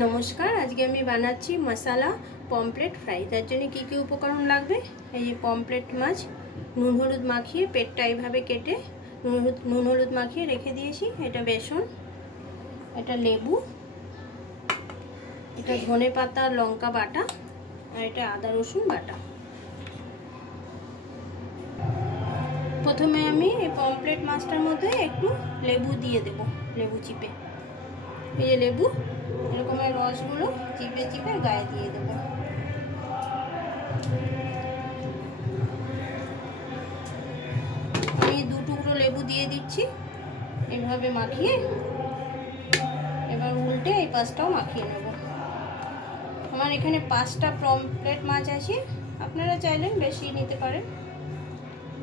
নমস্কার, আজকে আমি বানাচ্ছি মশলা পমফ্রেট ফ্রাই। তার জন্য কী কী উপকরণ লাগবে, এই যে পমফ্রেট মাছ নুন হলুদ মাখিয়ে পেটটা এইভাবে কেটে নুন হলুদ মাখিয়ে রেখে দিয়েছি। এটা বেসন, এটা লেবু, এটা ধনে পাতা লঙ্কা বাটা, আর এটা আদা রসুন বাটা। প্রথমে আমি এই পমফ্রেট মাছটার মধ্যে একটু লেবু দিয়ে দেব, লেবু চিপে, এই যে লেবু এরকমের রসগুলো চিপে চিপে গায়ে দিয়ে দেব। আমি 2 টুকরো লেবু দিয়ে দিচ্ছি, এইভাবে মাখিয়ে এবার উল্টে এই পাশটাও মাখিয়ে নেব। আমার এখানে 5টা পমফ্রেট মাছ আছে, আপনারা চাইলেন বেশি নিতে পারেন।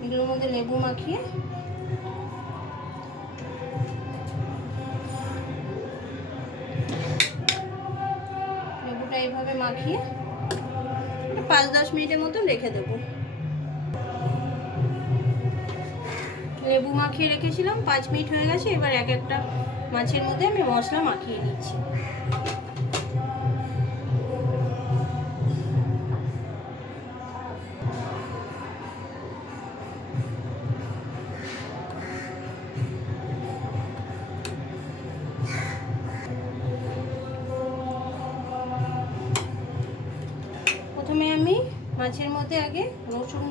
এগুলোর মধ্যে লেবু মাখিয়ে এইভাবে মাখিয়ে 5-10 মিনিটের মতন রেখে দেবো। লেবু মাখিয়ে রেখেছিলাম, 5 মিনিট হয়ে গেছে। এবার এক একটা মাছের মধ্যে আমি মশলা মাখিয়ে নিচ্ছি। প্রথমে আমি মাছের মধ্যে আগে রসুন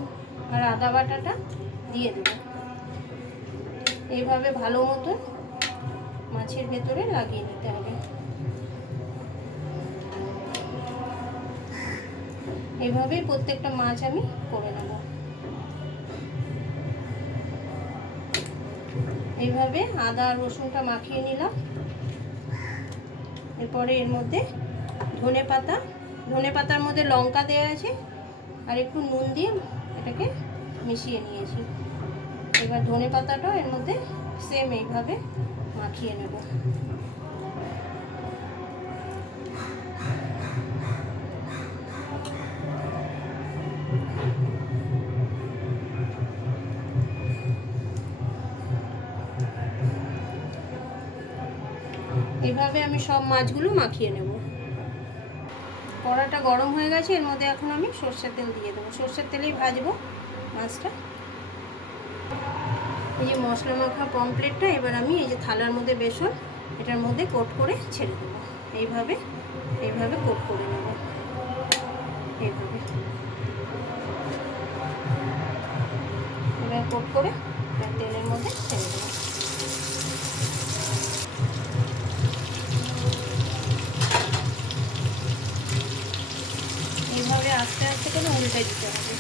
আর আদা বাটাটা দিয়ে দেব। এইভাবে ভালো মতন মাছের ভেতরে লাগিয়ে নিতে হবে। এইভাবেই প্রত্যেকটা মাছ আমি করে নেব। এইভাবে আদা আর রসুনটা মাখিয়ে নিলাম। এরপরে এর মধ্যে ধনে পাতার মধ্যে লঙ্কা দেওয়া আছে আর একটু নুন দিয়ে এটাকে মিশিয়ে নিয়েছি। এবার ধনে পাতাটাও এর মধ্যে সেম এইভাবে মাখিয়ে নেব। এইভাবে আমি সব মাছগুলো মাখিয়ে নেব। কড়াটা গরম হয়ে গেছে, এর মধ্যে এখন আমি সরষের তেল দিয়ে দেবো। সরষের তেলেই ভাজবো মাছটা। এই যে মশলা মাখা পমফ্রেটটা এবার আমি এই যে থালার মধ্যে বেসন, এটার মধ্যে কোট করে ছেড়ে দেবো। এইভাবে কোট করে নেব। এইভাবে এবার কোট করে তেলের মধ্যে ছেড়ে দেবো। এইভাবে আস্তে আস্তে করে উল্টে দিতে হবে।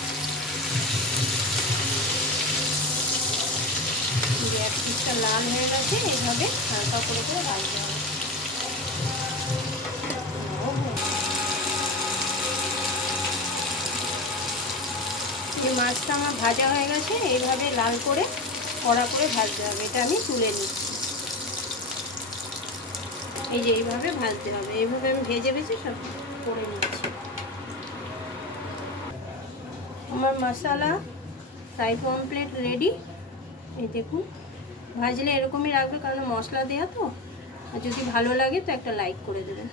যে এক পিসটা লাল হয়ে গেছে, এইভাবে হালকা করে ভাজতে হবে। এই মাছটা আমার ভাজা হয়ে গেছে, এইভাবে লাল করে কড়া করে ভাজতে হবে। এটা আমি তুলে নিচ্ছি। এই যে এইভাবে ভাজতে হবে, এইভাবে আমি ভেজে সব করে নিচ্ছি। আমার মশলা ফ্রাই পমফ্রেট রেডি। এই দেখুন, ভাজলে এরকমই রাখবে, কারণ মশলা দেওয়া তো। আর যদি ভালো লাগে তো একটা লাইক করে দেবেন।